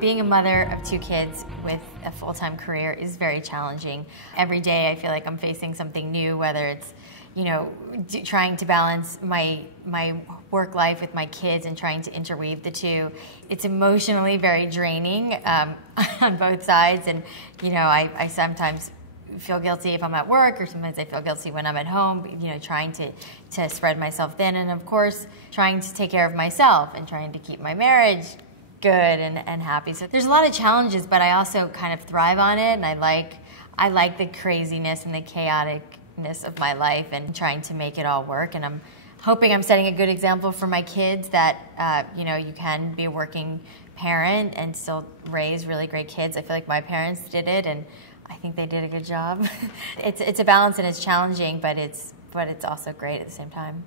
Being a mother of 2 kids with a full-time career is very challenging. Every day I feel like I'm facing something new, whether it's, trying to balance my work life with my kids and trying to interweave the two. It's emotionally very draining on both sides, and I sometimes feel guilty if I'm at work, or sometimes I feel guilty when I'm at home, trying to spread myself thin, and of course trying to take care of myself and trying to keep my marriage good and happy. So there's a lot of challenges, but I also kind of thrive on it, and I like the craziness and the chaoticness of my life and trying to make it all work. And I'm hoping I'm setting a good example for my kids that you can be a working parent and still raise really great kids. I feel like my parents did it, and I think they did a good job. It's a balance, and it's challenging, but it's also great at the same time.